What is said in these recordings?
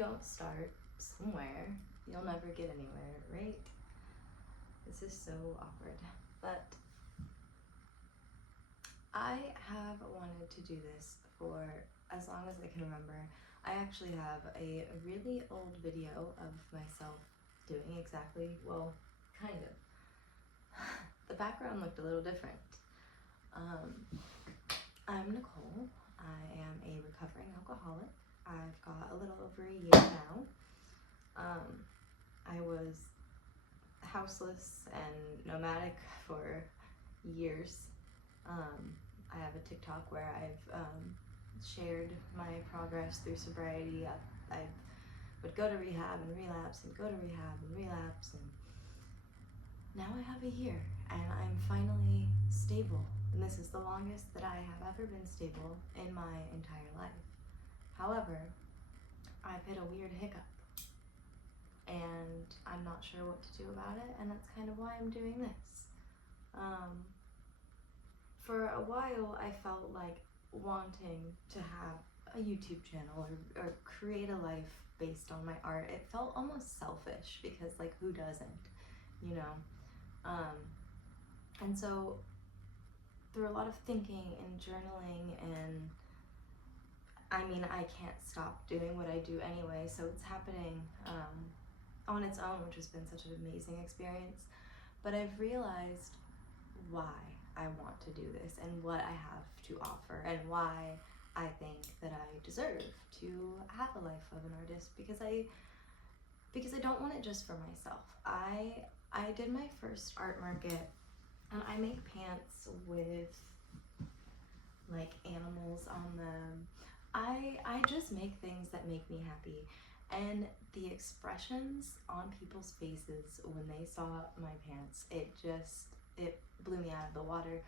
don't start somewhere, you'll never get anywhere, right? This is so awkward. But I have wanted to do this for as long as I can remember. I actually have a really old video of myself doing exactly, well, kind of. The background looked a little different. I'm Nicole. I am a recovering alcoholic. I've got a little over a year now. I was houseless and nomadic for years. I have a TikTok where I've shared my progress through sobriety. I would go to rehab and relapse and go to rehab and relapse, and now I have a year and I'm finally stable. And this is the longest that I have ever been stable in my entire life. However, I've hit a weird hiccup and I'm not sure what to do about it, and that's kind of why I'm doing this. For a while I felt like wanting to have a YouTube channel or create a life based on my art. It felt almost selfish because, like, who doesn't, you know? And so through a lot of thinking and journaling, and I mean, I can't stop doing what I do anyway, so it's happening on its own, which has been such an amazing experience. But I've realized why I want to do this and what I have to offer and why I think that I deserve to have a life of an artist, because I don't want it just for myself. I did my first art market, and I make pants with like animals on them. I just make things that make me happy, and the expressions on people's faces when they saw my pants, it blew me out of the water.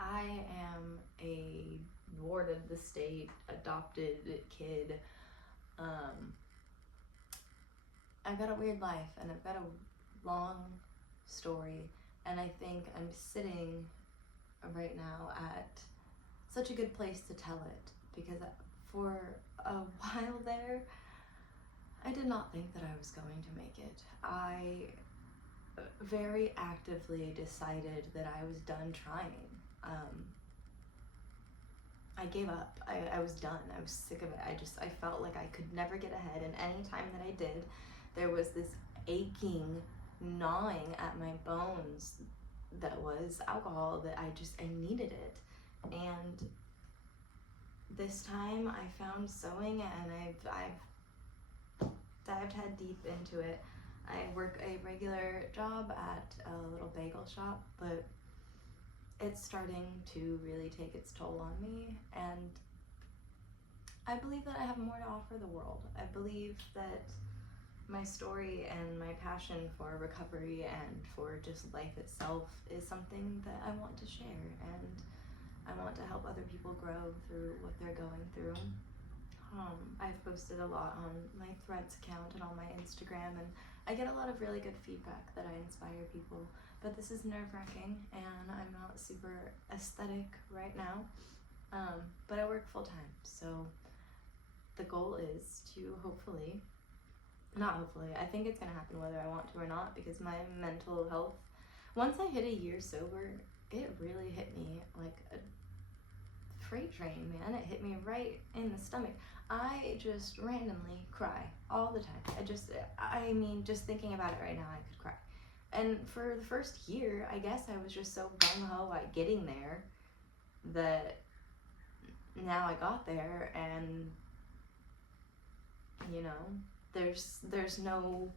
I am a ward of the state, adopted kid. I've got a weird life and I've got a long story, and I think I'm sitting right now at such a good place to tell it, because for a while there I did not think that I was going to make it. I very actively decided that I was done trying. I gave up. I was done. I was sick of it. I felt like I could never get ahead, and any time that I did, there was this aching, gnawing at my bones that was alcohol, that I needed it. And this time I found sewing, and I've dived head deep into it. I work a regular job at a little bagel shop, but it's starting to really take its toll on me, and I believe that I have more to offer the world. I believe that my story and my passion for recovery and for just life itself is something that I want to share, and I want to help other people grow through what they're going through. I've posted a lot on my Threads account and on my Instagram, and I get a lot of really good feedback that I inspire people, but this is nerve-wracking, and I'm not super aesthetic right now, but I work full-time, so the goal is to I think it's gonna happen whether I want to or not, because my mental health, once I hit a year sober, it really hit me like a freight train, man. It hit me right in the stomach. I just randomly cry all the time. Just thinking about it right now, I could cry. And for the first year, I guess I was just so gung-ho at getting there that now I got there, and you know, there's no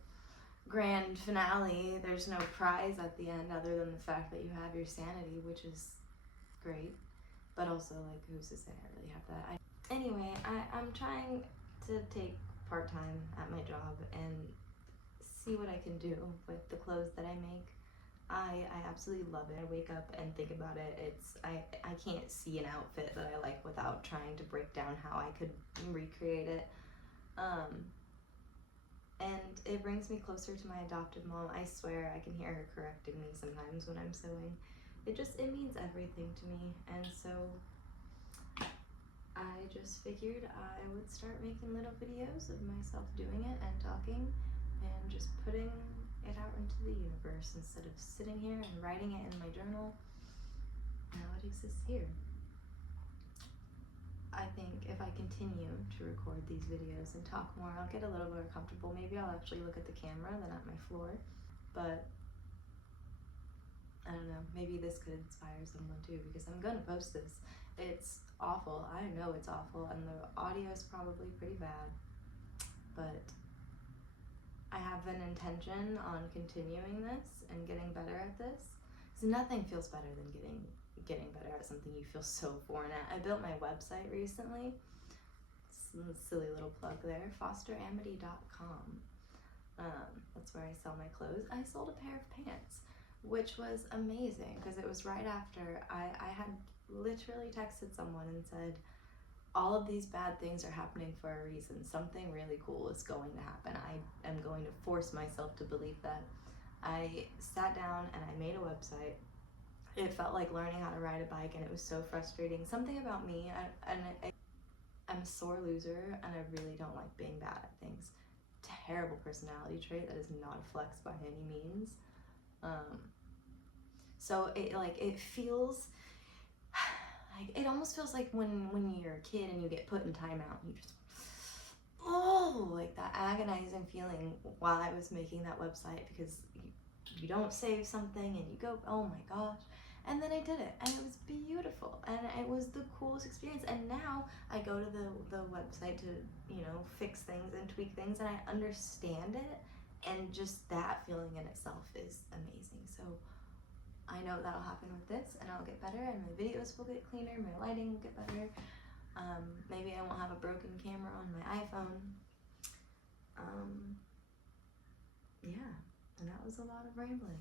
grand finale, there's no prize at the end other than the fact that you have your sanity, which is great, but also, like, who's to say I really have that? Anyway, I'm trying to take part-time at my job and see what I can do with the clothes that I make. I absolutely love it. I wake up and think about it. I can't see an outfit that I like without trying to break down how I could recreate it. And it brings me closer to my adopted mom. I swear I can hear her correcting me sometimes when I'm sewing. It means everything to me. And so I just figured I would start making little videos of myself doing it and talking and just putting it out into the universe instead of sitting here and writing it in my journal. Now it exists here. I think if I continue to record these videos and talk more, I'll get a little more comfortable. Maybe I'll actually look at the camera than at my floor. But I don't know, maybe this could inspire someone too, because I'm gonna post this. It's awful. I know it's awful, and the audio is probably pretty bad. But I have an intention on continuing this and getting better at this. Because nothing feels better than getting better at something you feel so foreign at. I built my website recently. Silly little plug there, fosteramity.com. That's where I sell my clothes. I sold a pair of pants, which was amazing because it was right after I had literally texted someone and said, all of these bad things are happening for a reason. Something really cool is going to happen. I am going to force myself to believe that. I sat down and I made a website. It felt like learning how to ride a bike, and it was so frustrating. Something about me, I'm a sore loser, and I really don't like being bad at things. Terrible personality trait that is not a flex by any means. So it feels like, it almost feels like when you're a kid and you get put in timeout, you just, like that agonizing feeling while I was making that website, because you don't save something and you go, oh my gosh. And then I did it, and it was beautiful, and it was the coolest experience. And now I go to the website to, fix things and tweak things, and I understand it, and just that feeling in itself is amazing. So I know that'll happen with this, and I'll get better, and my videos will get cleaner, my lighting will get better. Maybe I won't have a broken camera on my iPhone. Yeah, and that was a lot of rambling.